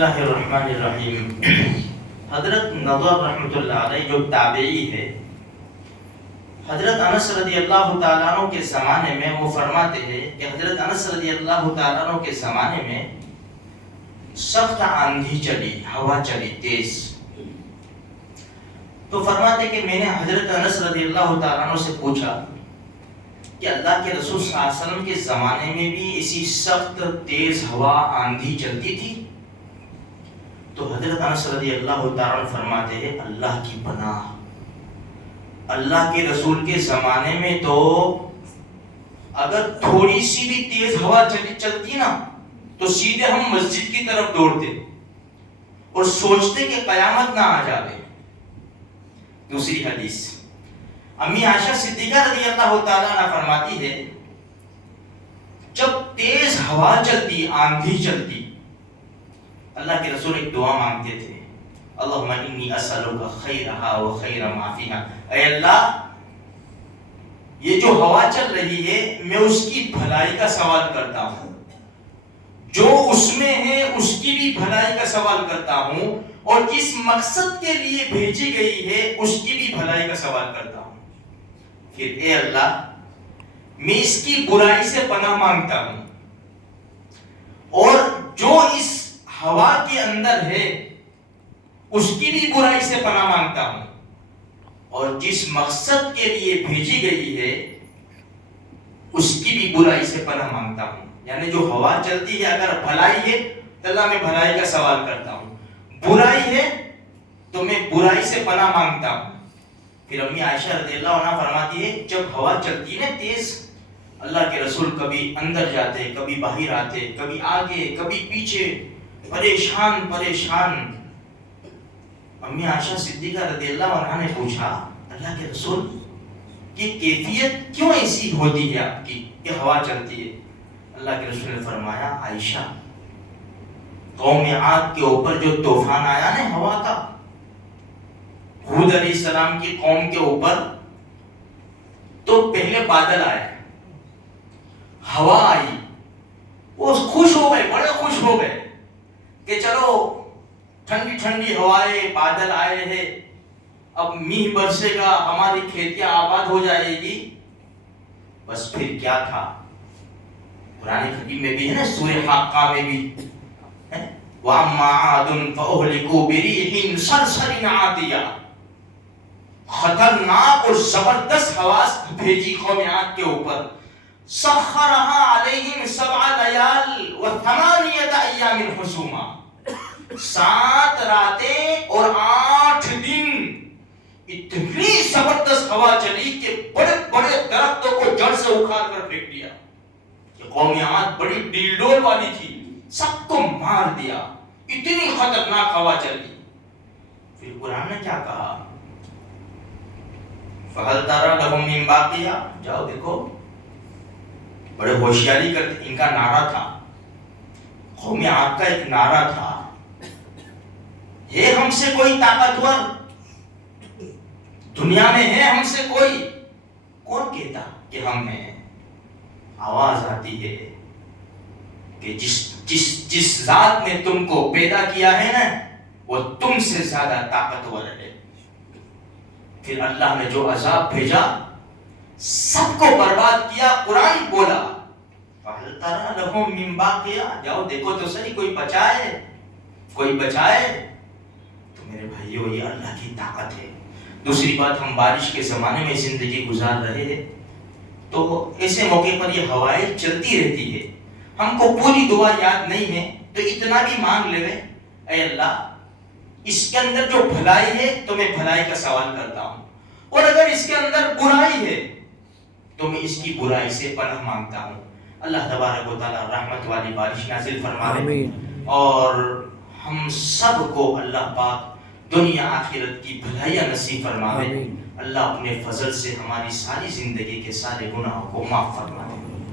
اللہ الرحمن الرحیم۔ حضرت نضر رحمۃ اللہ علیہ جو تابعی ہے، حضرت انس رضی اللہ تعالیٰ عنہ کے زمانے میں وہ فرماتے ہیں کہ حضرت انس رضی اللہ تعالیٰ عنہ کے زمانے میں سخت آندھی چلی، ہوا چلی تیز۔ تو فرماتے کہ میں نے حضرت انس رضی اللہ تعالیٰ عنہ سے پوچھا کہ اللہ کے رسول صلی اللہ علیہ وسلم کے زمانے میں بھی اسی سخت تیز ہوا آندھی چلتی تھی؟ تو حضرت انس رضی اللہ تعالیٰ عنہ فرماتے ہیں اللہ کی پناہ، اللہ کے رسول کے زمانے میں تو اگر تھوڑی سی بھی تیز ہوا چلتی نا تو سیدھے ہم مسجد کی طرف دوڑتے اور سوچتے کہ قیامت نہ آ جائے۔ دوسری حدیث امی عائشہ صدیقہ رضی اللہ تعالیٰ عنہ فرماتی ہے جب تیز ہوا چلتی، آندھی چلتی، اللہ کے رسول ایک دعا مانگتے تھے، اللہم انی اسألک خیرہا و خیر ما فیہا، اے اللہ یہ جو ہوا چل رہی ہے میں اس کی بھلائی کا سوال کرتا ہوں، جو اس میں ہے اس کی بھی بھلائی کا سوال کرتا ہوں، اور جس مقصد کے لیے بھیجی گئی ہے اس کی بھی بھلائی کا سوال کرتا ہوں۔ پھر اے اللہ میں اس کی برائی سے پناہ مانگتا ہوں، اور جو اس ہوا کے اندر ہے اس کی بھی برائی سے پناہ مانگتا ہوں، اور جس مقصد کے لیے بھیجی گئی ہے اس کی بھی برائی سے پناہ مانگتا ہوں۔ یعنی جو ہوا چلتی ہے اگر بھلائی ہے تو اللہ میں بھلائی کا سوال کرتا ہوں، برائی ہے تو میں برائی سے پناہ مانگتا ہوں۔ پھر امی عائشہ رضی اللہ عنہ فرماتی ہے جب ہوا چلتی ہے تیز، اللہ کے رسول کبھی اندر جاتے، کبھی باہر آتے، کبھی آگے کبھی پیچھے، پریشان پریشان۔ امی عائشہ صدیقہ رضی اللہ عنہ نے پوچھا اللہ کے رسول کی کیفیت کیوں ایسی ہوتی ہے آپ کی کہ ہوا چلتی ہے؟ اللہ کے رسول نے فرمایا عائشہ قوم عاد کے اوپر جو طوفان آیا نا ہوا کا، ہود علیہ السلام کی قوم کے اوپر، تو پہلے بادل آئے، ہوا آئی، وہ خوش ہو گئے، بڑے خوش ہو گئے کہ چلو ٹھنڈی ٹھنڈی ہوائیں، بادل آئے ہیں، اب میہ برسے گا، ہماری کھیتیاں آباد ہو جائے گی۔ بس پھر کیا تھا، قرآن حکیم میں بھی ہے نا، سورہ حاقہ میں بھی وَأَمَّا عَادٌ فَأُهْلِكُوا بِرِيحٍ صَرْصَرٍ عَاتِيَةٍ، خطرناک اور زبردست ہوا بھیجی قوم عاد کے اوپر، سَخَّرَهَا عَلَيْهِمْ سَبْعَ لَيَالٍ وَثَمَانِيَةَ أَيَّامٍ حُسُومًا، 7 راتیں اور 8 دن اتنی زبردست ہوا چلی کہ بڑے بڑے درختوں کو جڑ سے اکھاڑ کر پھینک دیا۔ قوم عاد بڑی ڈیل ڈول والی تھی، سب کو مار دیا، اتنی خطرناک ہوا چلی۔ پھر قرآن نے کیا کہا، فَهَلْ تَرَى لَهُم مِّن بَاقِيَةٍ، جاؤ دیکھو، بڑے ہوشیاری کرتے، ان کا نعرہ تھا، قوم عاد کا ایک نعرہ تھا، ہے ہم سے کوئی طاقتور دنیا میں، ہے ہم سے کوئی؟ کون کہتا کہ ہم ہیں؟ آواز آتی ہے کہ جس ذات نے تم کو پیدا کیا ہے نا وہ تم سے زیادہ طاقتور ہے۔ پھر اللہ نے جو عذاب بھیجا سب کو برباد کیا۔ قرآن بولا فَهَلْ تَرَى لَهُم مِّن بَاقِيَةٍ، جاؤ دیکھو تو صحیح کوئی بچائے، کوئی بچائے۔ تو میرے بھائیو یہ اللہ کی طاقت ہے۔ دوسری بات، ہم بارش کے زمانے میں زندگی گزار رہے ہیں تو ایسے موقع پر یہ ہوائیں چلتی رہتی ہے، ہم کو پوری دعا یاد نہیں ہے تو اتنا بھی مانگ لے، اے اللہ اس کے اندر جو بھلائی ہے تو میں بھلائی کا سوال کرتا ہوں، اور اگر اس کے اندر برائی ہے تو میں اس کی برائی سے پناہ مانگتا ہوں۔ اللہ تبارک و تعالی رحمت والی بارش نازل فرمائے، اور ہم سب کو اللہ پاک دنیا آخرت کی بھلائیاں نصیب فرمائے۔ اللہ اپنے فضل سے ہماری ساری زندگی کے سارے گناہوں کو معاف فرمائے۔